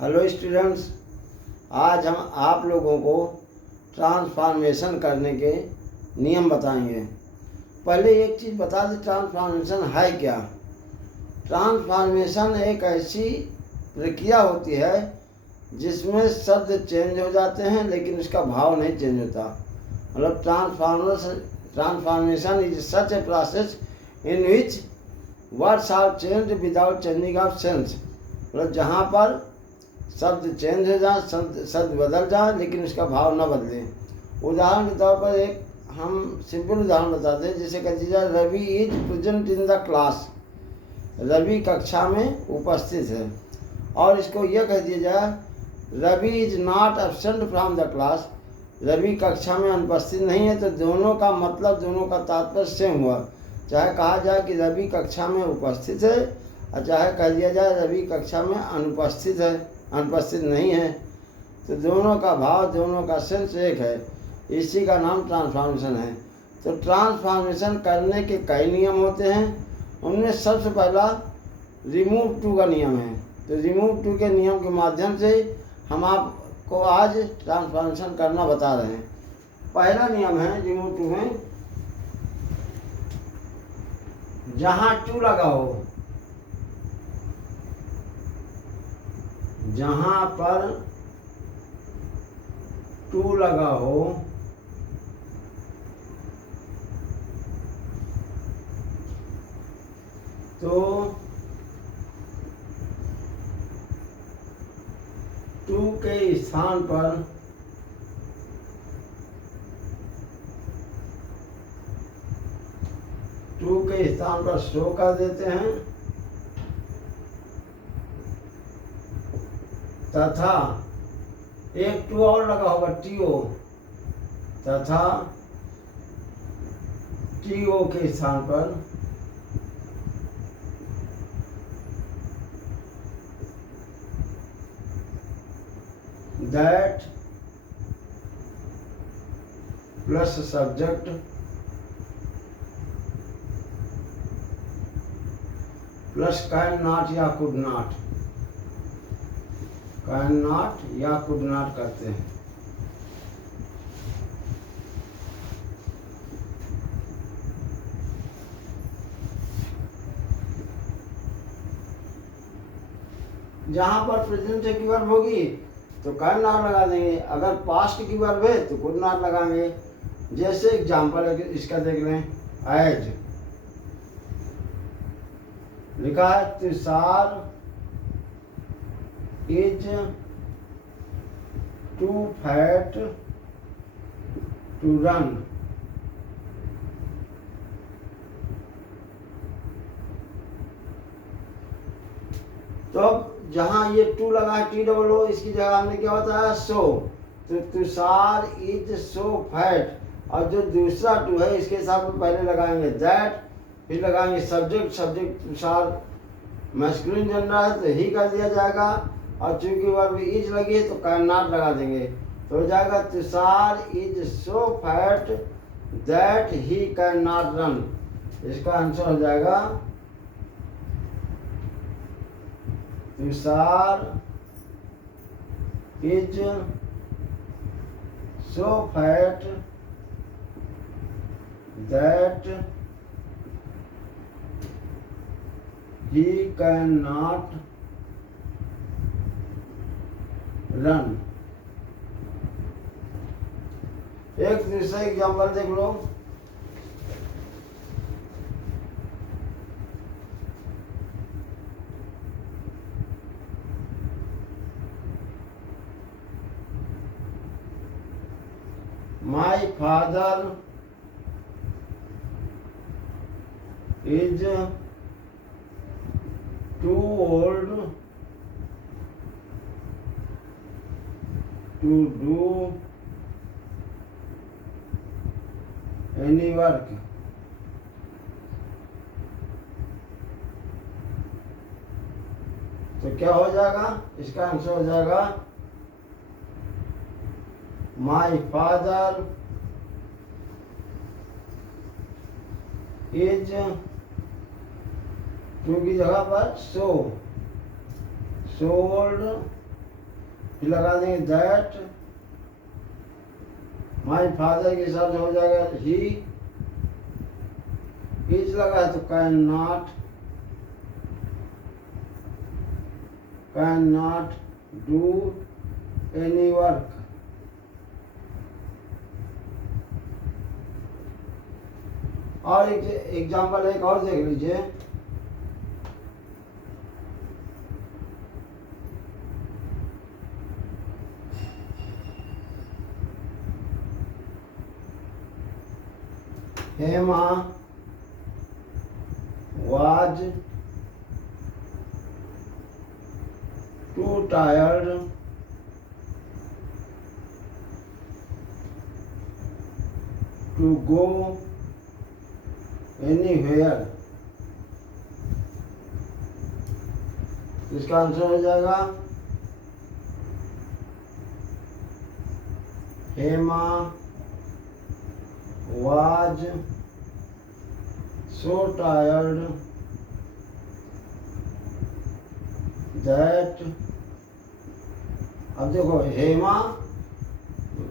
Hello students, आज हम आप लोगों को ट्रांसफॉर्मेशन करने के नियम बताएंगे। पहले एक चीज़ बता दें, ट्रांसफॉर्मेशन है क्या। ट्रांसफॉर्मेशन एक ऐसी प्रक्रिया होती है जिसमें शब्द चेंज हो जाते हैं लेकिन उसका भाव नहीं चेंज होता। मतलब transformation is such a process in which words are changed without changing of sense. मतलब जहाँ पर शब्द चेंज हो जाए, शब्द बदल जाए लेकिन उसका भाव न बदले। उदाहरण के तौर पर एक हम सिंपल उदाहरण बताते हैं, जैसे कह दीजिए Ravi is present in the class. Ravi कक्षा में उपस्थित है। और इसको यह कह दिया जाए Ravi is not absent from the class. Ravi कक्षा में अनुपस्थित नहीं है, तो दोनों का मतलब, दोनों का तात्पर्य सेम हुआ। चाहे कहा जाए कि रवि कक्षा में उपस्थित है और चाहे कह दिया जाए रवि कक्षा में अनुपस्थित है, अनुपस्थित नहीं है, तो दोनों का भाव, दोनों का सेंस एक है। इसी का नाम ट्रांसफॉर्मेशन है। तो ट्रांसफॉर्मेशन करने के कई नियम होते हैं। उनमें सबसे पहला रिमूव टू का नियम है। तो रिमूव टू के नियम के माध्यम से हम आपको आज ट्रांसफॉर्मेशन करना बता रहे हैं। पहला नियम है रिमूव टू में, जहाँ टू लगा हो, जहाँ पर टू लगा हो तो टू के स्थान पर शो कर देते हैं, तथा एक टू और लगा होगा टीओ, तथा टीओ के स्थान पर that plus subject plus can not या कुड नॉट, कैन नॉट या कुड नॉट करते हैं। जहां पर प्रेजेंट की वर्ब होगी तो कैन नॉट लगा देंगे, अगर पास्ट की वर्ब है तो कुड नॉट लगाएंगे। जैसे एग्जांपल इसका देख लें, एज लिखा है Tushar is too fat to run. तो अब जहां ये टू लगा है टी डबल ओ, इसकी जगह हमने क्या होता है सो। तो तुषार इज सो फैट, और जो दूसरा टू है इसके हिसाब से पहले लगाएंगे दैट, फिर लगाएंगे subject, subject Tushar masculine gender है तो ही कर दिया जाएगा, और चूंकि वर्ब इज लगी है तो कैन नॉट लगा देंगे। तो हो जाएगा Tushar is so fat that he can not run. इसका आंसर हो जाएगा Tushar is so fat that he cannot run। एक दूसरा एग्जाम्पल देख लो, my father is too old to do any work। तो क्या हो जाएगा, इसका आंसर हो जाएगा माय फादर इज टू की जगह पर सो, सोल्ड फिर लगा देंगे दैट माई फादर के साथ हो जाएगा ही इज लगा है तो can not do any work. और एक एग्जाम्पल एक और देख लीजिए। Hema was too tired to go anywhere। इसका आंसर हो जाएगा Hema was so tired that। अब देखो हेमा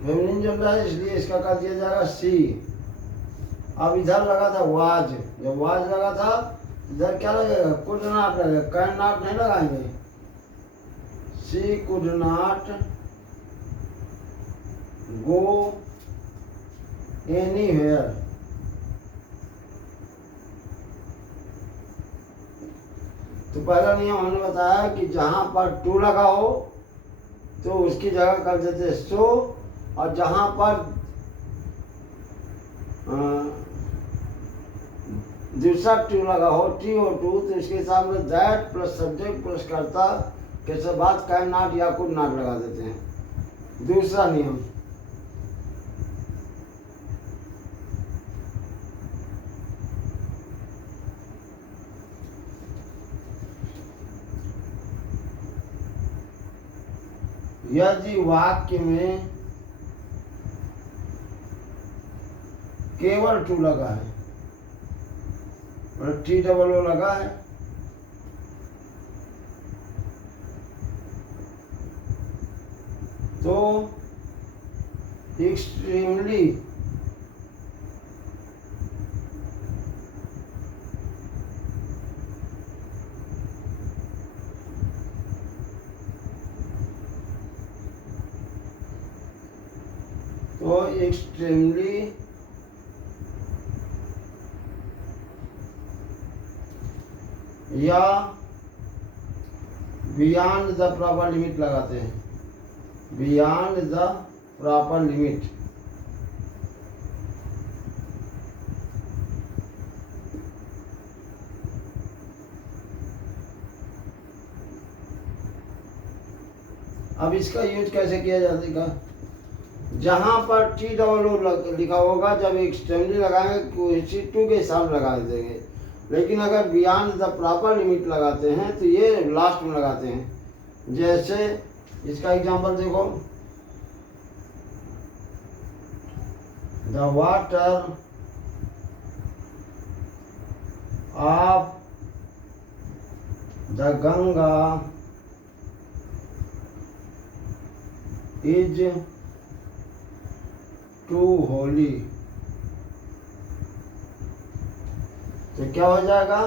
फेमिनिन चल रहा है इसलिए इसका कर दिया जाएगा सी। अब इधर लगा था वाज, जब वाज लगा था इधर क्या लगेगा कुड नॉट लगेगा, कैन नॉट नहीं लगाएंगे। सी कुड नॉट गो एनीवेयर। तो पहला नियम हमने बताया कि जहां पर टू लगा हो तो उसकी जगह कर देते सो, और जहां पर दूसरा टू लगा हो टी ओ टू तो इसके सामने दैट प्लस सब्जेक्ट प्लस कर्ता के बाद कैन नॉट या कुड नॉट लगा देते हैं। दूसरा नियम यदि वाक्य में केवल टू लगा है और टी डबल ओ लगा है तो एक्सट्रीमली या बियॉन्ड द प्रॉपर लिमिट लगाते हैं, बियॉन्ड द प्रॉपर लिमिट। अब इसका यूज कैसे किया जाएगा, जहां पर टी डबल ओ लिखा होगा जब एक्सट्रीमली लगाएंगे टू के साथ लगा देंगे, लेकिन अगर बियॉन्ड द प्रॉपर लिमिट लगाते हैं तो ये लास्ट में लगाते हैं। जैसे इसका एग्जांपल देखो, the water of the Ganga is too holy. तो क्या हो जाएगा,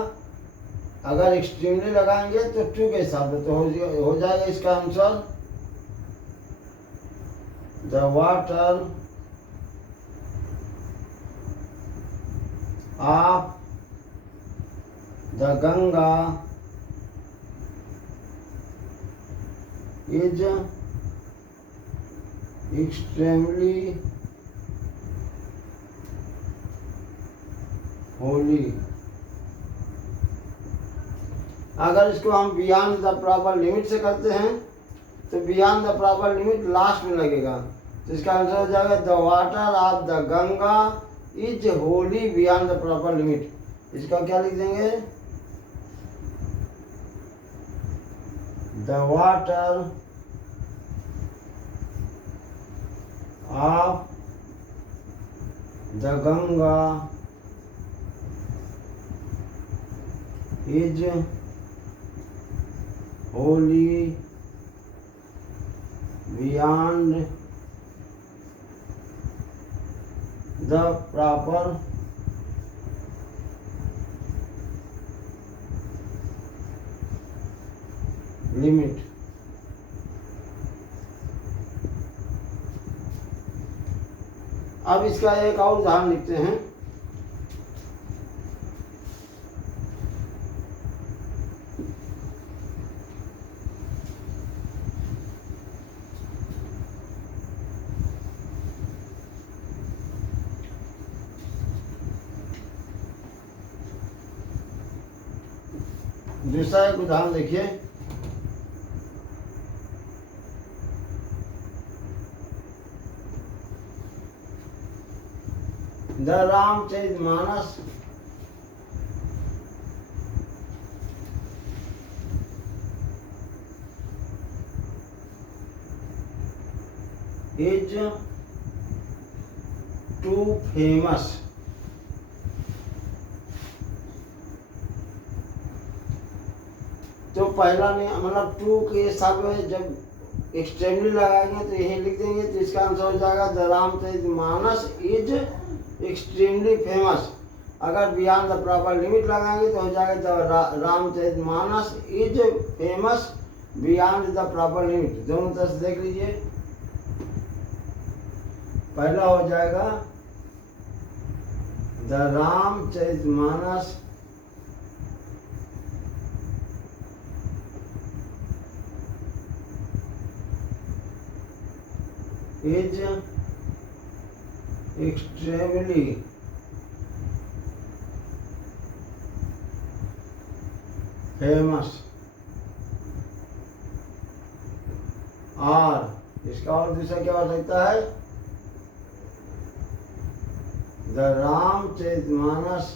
अगर एक्सट्रीमली लगाएंगे तो टू के हिसाब से तो हो जाएगा इसका answer the water of the Ganga is extremely Holi. अगर इसको हम बियॉन्ड द प्रॉपर लिमिट से करते हैं तो beyond the proper limit last में लगेगा, तो इसका आंसर हो जाएगा the water of the Ganga is Holi beyond the proper limit. इसका क्या लिख देंगे, the water of the Ganga is Holi beyond the proper limit. अब इसका एक और उदाहरण लिखते हैं। दूसरा एक उदाहरण देखिए। The Ramcharitmanas is too famous तो पहला नहीं मतलब टू के साथ में जब एक्सट्रीमली लगाएंगे तो यही लिख देंगे तो इसका आंसर हो जाएगा the Ramcharitmanas is extremely famous. अगर बियॉन्ड द प्रॉपर लिमिट लगाएंगे तो हो जाएगा the Ramcharitmanas is famous beyond the proper limit. दोनों तरफ से देख लीजिए। पहला हो जाएगा the Ramcharitmanas is extremely famous और इसका और दूसरा क्या हो सकता है the Ramcharitmanas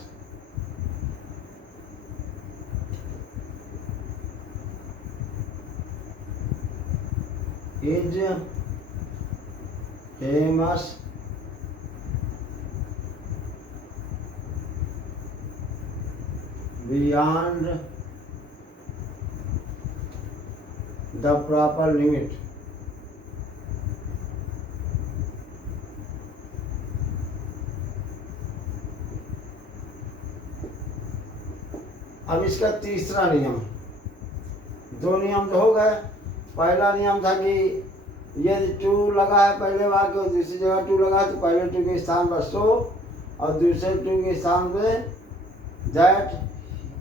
is famous beyond the proper limit। अब इसका तीसरा नियम, दो नियम तो हो गए। पहला नियम था कि ये टू लगा है पहले वाक्य और दूसरी जगह टू लगा है तो पहले टू के स्थान पर सो और दूसरे टू के स्थान पे दैट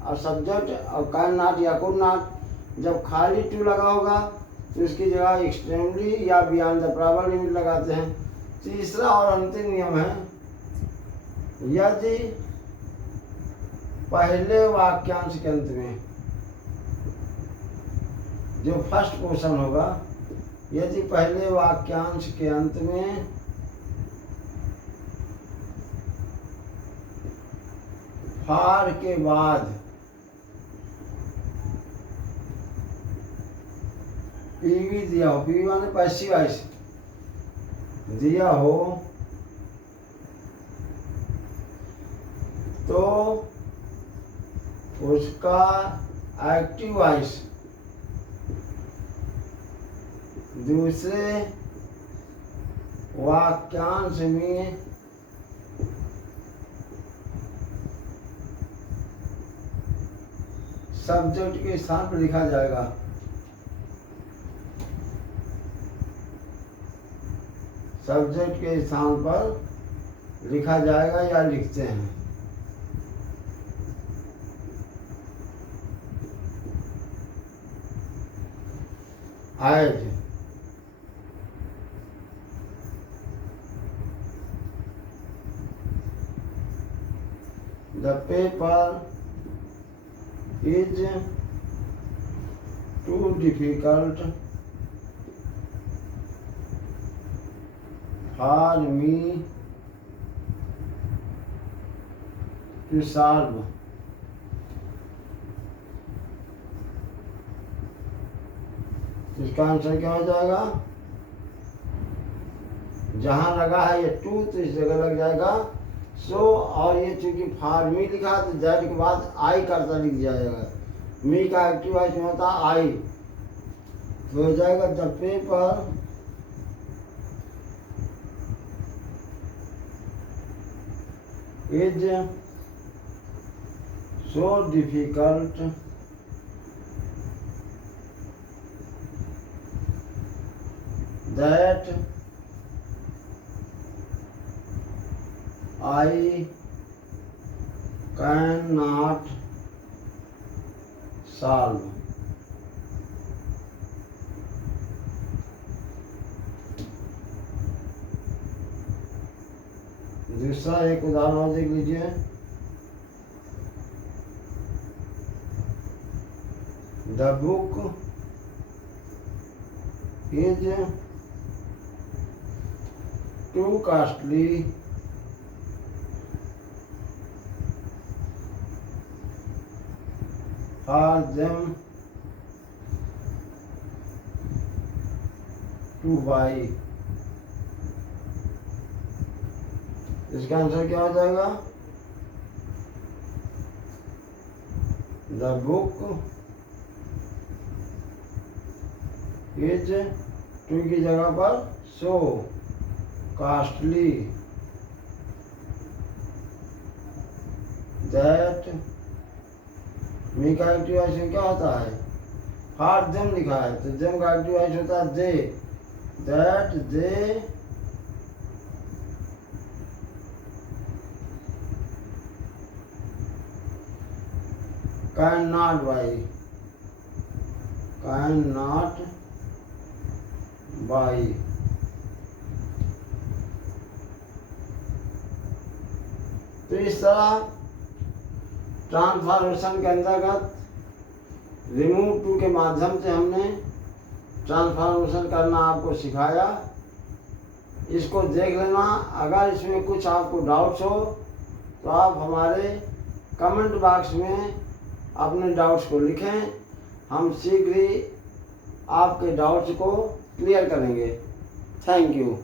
और सब्जेक्ट और कैन नॉट या कुड नॉट। जब खाली टू लगा होगा तो उसकी जगह एक्सट्रीमली या बियॉन्ड द प्रॉपर लिमिट लगाते हैं। तीसरा और अंतिम नियम है यदि पहले वाक्यांश के अंत में जो फर्स्ट पोर्शन होगा यदि पहले वाक्यांश के अंत में फार के बाद पीवी दिया हो, पीवी माने पैसिव वॉइस दिया हो तो उसका एक्टिव वॉइस दूसरे वाक्यांश में सब्जेक्ट के स्थान पर लिखा जाएगा। सब्जेक्ट के स्थान पर लिखा जाएगा या लिखते हैं। आज the paper is too difficult for me to solve। इसका आंसर क्या हो जाएगा जहां लगा है ये टू तो इस जगह लग जाएगा सो और ये चूंकि फॉर मी लिखा तो दैट के बाद आई करता लिख जाएगा। मी का एक्टिव वॉइस में होता आई तो हो जाएगा the paper is so difficult that I cannot solve. दूसरा एक उदाहरण और देख लीजिए। The book is too costly for them to buy। इसका आंसर क्या हो जाएगा? The book is टू की जगह पर so costly that मी का एक्टिव वॉइस क्या होता है? फॉर देम लिखा है तो देम का एक्टिव वॉइस होता है they. That they can not buy. Can not buy. तो इस तरह ट्रांसफॉर्मेशन के अंतर्गत रिमूव टू के माध्यम से हमने ट्रांसफॉर्मेशन करना आपको सिखाया। इसको देख लेना। अगर इसमें कुछ आपको डाउट्स हो तो आप हमारे कमेंट बॉक्स में अपने डाउट्स को लिखें। हम शीघ्र ही आपके डाउट्स को क्लियर करेंगे। Thank you.